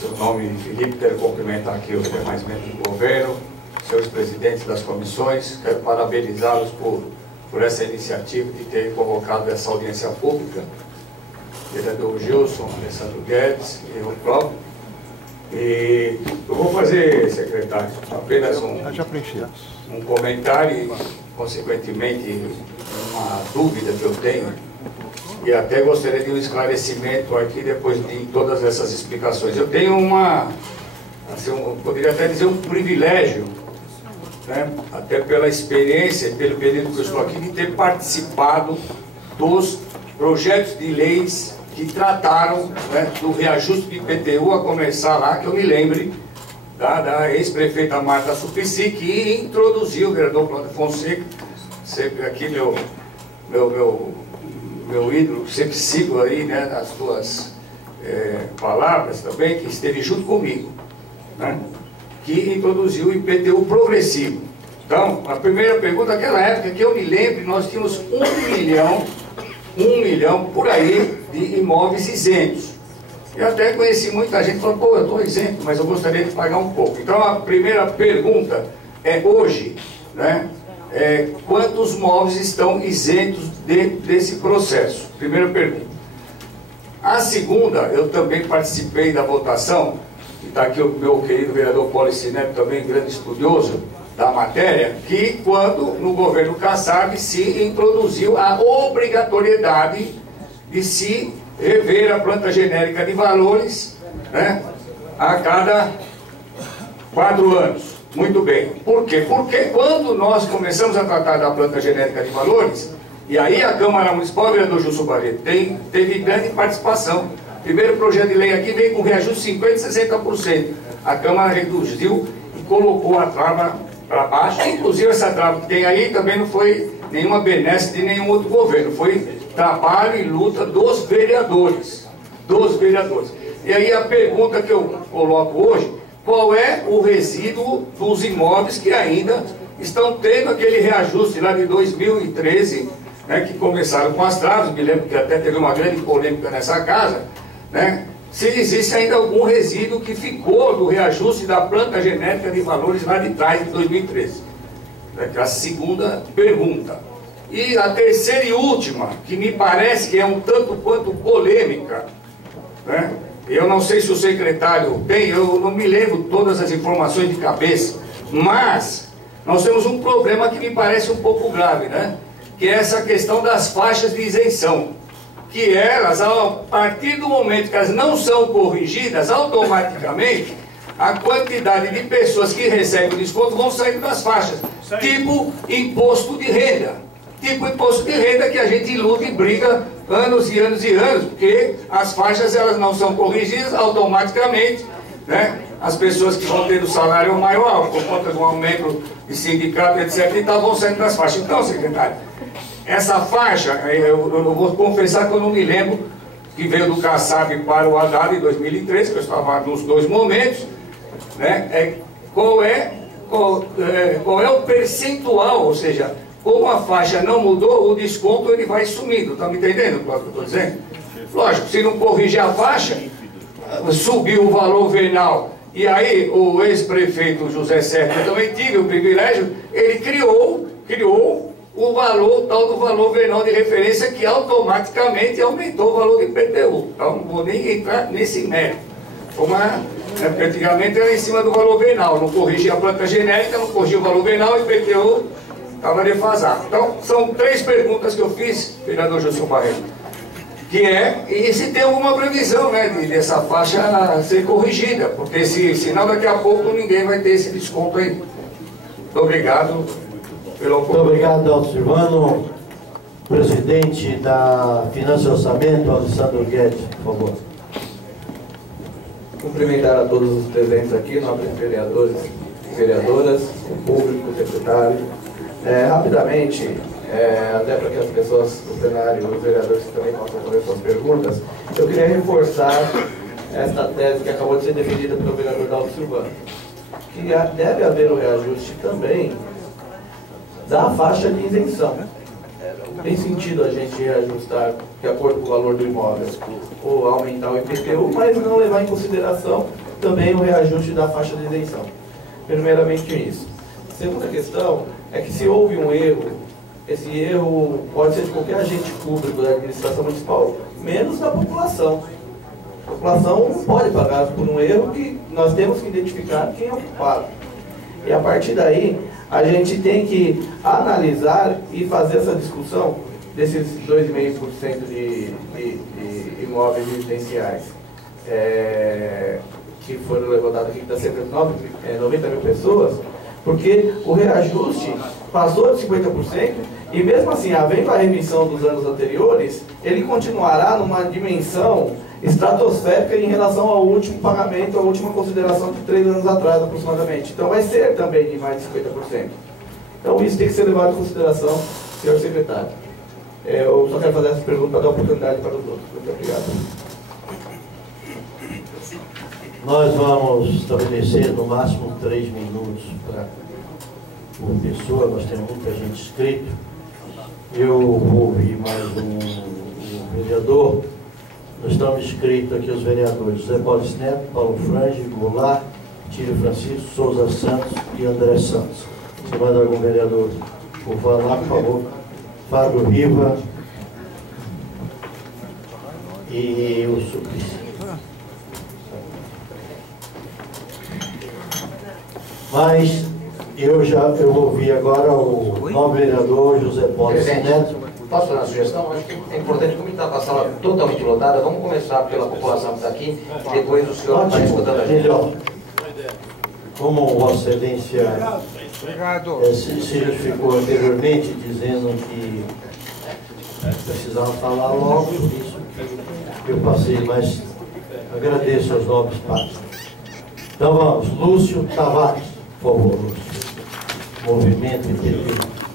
seu nome, Felipe, quero cumprimentar aqui os demais membros do governo, seus presidentes das comissões, quero parabenizá-los por essa iniciativa de ter convocado essa audiência pública, vereador Gilson, Alessandro Guedes e eu próprio. E eu vou fazer, secretário, apenas um comentário e, consequentemente, uma dúvida que eu tenho, e até gostaria de um esclarecimento aqui depois de todas essas explicações. Eu tenho assim, eu poderia até dizer um privilégio, né, até pela experiência e pelo período que eu estou aqui, de ter participado dos projetos de leis que trataram, né, do reajuste de IPTU, a começar lá, que eu me lembre, da ex-prefeita Marta Suplicy, que introduziu o vereador Cláudio Fonseca, sempre aqui meu ídolo, sempre sigo aí, né, nas suas palavras também, que esteve junto comigo, né, que introduziu o IPTU progressivo. Então, a primeira pergunta, naquela época que eu me lembro, nós tínhamos 1 milhão por aí de imóveis isentos. Eu até conheci muita gente que falou, pô, eu estou isento, mas eu gostaria de pagar um pouco. Então, a primeira pergunta é hoje, né, quantos imóveis estão isentos desse processo? Primeira pergunta. A segunda, eu também participei da votação, e está aqui o meu querido vereador Paulo Cinep, também grande estudioso da matéria, que quando no governo Kassab se introduziu a obrigatoriedade de se rever a planta genérica de valores, né, a cada 4 anos. Muito bem. Por quê? Porque quando nós começamos a tratar da planta genérica de valores, e aí a Câmara Municipal, o vereador Gilson Barreto, teve grande participação. O primeiro projeto de lei aqui veio com reajuste de 50% e 60%. A Câmara reduziu e colocou a trava para baixo. Inclusive essa trava que tem aí também não foi nenhuma benesse de nenhum outro governo. Foi trabalho e luta dos vereadores. E aí a pergunta que eu coloco hoje, qual é o resíduo dos imóveis que ainda estão tendo aquele reajuste lá de 2013, né, que começaram com as travas? Me lembro que até teve uma grande polêmica nessa casa, né? Se existe ainda algum resíduo que ficou do reajuste da planta genérica de valores lá de trás, de 2013. É a segunda pergunta. E a terceira e última, que me parece que é um tanto quanto polêmica, né? Eu não sei se o secretário tem, eu não me lembro todas as informações de cabeça, mas nós temos um problema que me parece um pouco grave, né? Que é essa questão das faixas de isenção, que elas, a partir do momento que elas não são corrigidas, automaticamente a quantidade de pessoas que recebem o desconto vão sair das faixas, tipo imposto de renda. Tipo imposto de renda que a gente luta e briga anos e anos e anos, porque as faixas elas não são corrigidas automaticamente, né? As pessoas que vão ter o salário maior por conta de um aumento de sindicato, etc, e tal, vão saindo das faixas. Então, secretário, essa faixa, eu vou confessar que eu não me lembro, que veio do Kassab para o Haddad em 2013, que eu estava nos dois momentos, né? Qual é o percentual, ou seja, como a faixa não mudou, o desconto ele vai sumindo. Está me entendendo, Cláudio, que eu estou dizendo? Lógico, se não corrigir a faixa, subiu o valor venal. E aí o ex-prefeito José Serra, que eu também tive o privilégio, ele criou o valor, tal do valor venal de referência, que automaticamente aumentou o valor do IPTU. Então não vou nem entrar nesse mérito. Antigamente era em cima do valor venal, não corrigia a planta genérica, não corrigia o valor venal, o IPTU estava defasado. Então, são 3 perguntas que eu fiz, vereador Gilson Barreto, que e se tem alguma previsão, né, dessa faixa ser corrigida, porque senão daqui a pouco ninguém vai ter esse desconto aí. Muito obrigado pela oportunidade. Muito obrigado, Dalton Silvano. Presidente da Finanças e Orçamento, Alessandro Guedes, por favor. Cumprimentar a todos os presentes aqui, nobres vereadores e vereadoras, o público, o secretário. Rapidamente, até para que as pessoas do plenário, os vereadores também possam fazer suas perguntas, eu queria reforçar esta tese que acabou de ser defendida pelo vereador Dalton Silvano, que deve haver o reajuste também da faixa de isenção. Tem sentido a gente reajustar de acordo com o valor do imóvel ou aumentar o IPTU, mas não levar em consideração também o reajuste da faixa de isenção. Primeiramente isso. Segunda questão é que se houve um erro, esse erro pode ser de qualquer agente público da administração municipal, menos da população. A população não pode pagar por um erro que nós temos que identificar quem é o culpado. E a partir daí, a gente tem que analisar e fazer essa discussão desses 2,5% de imóveis residenciais que foram levantados aqui, que dá cerca de 90 mil pessoas, porque o reajuste passou de 50% e mesmo assim, havendo a remissão dos anos anteriores, ele continuará numa dimensão estratosférica em relação ao último pagamento, à última consideração de 3 anos atrás aproximadamente. Então vai ser também de mais de 50%. Então isso tem que ser levado em consideração, senhor secretário. Eu só quero fazer essa pergunta para dar oportunidade para os outros. Muito obrigado. Nós vamos estabelecer no máximo 3 minutos por pessoa, nós temos muita gente inscrita. Eu vou ouvir mais um vereador. Nós estamos inscritos aqui os vereadores Zé Paulo Neto, Paulo Frange, Goulart, Tílio Francisco, Souza Santos e André Santos. Se mais algum vereador por falar, por favor. Fábio Riva e o Suplicy. Mas eu vou ouvir agora o novo vereador José Paulo Neto. Posso fazer uma sugestão? Acho que é importante, como está com a sala totalmente lotada, vamos começar pela população que está aqui e depois o senhor está escutando a gente. Melhor. Como Vossa Excelência se justificou anteriormente, dizendo que precisava falar logo, por isso eu passei, mas agradeço aos nobres pais. Então vamos, Lúcio Tavares, por favor, Lúcio. Movimento IPT.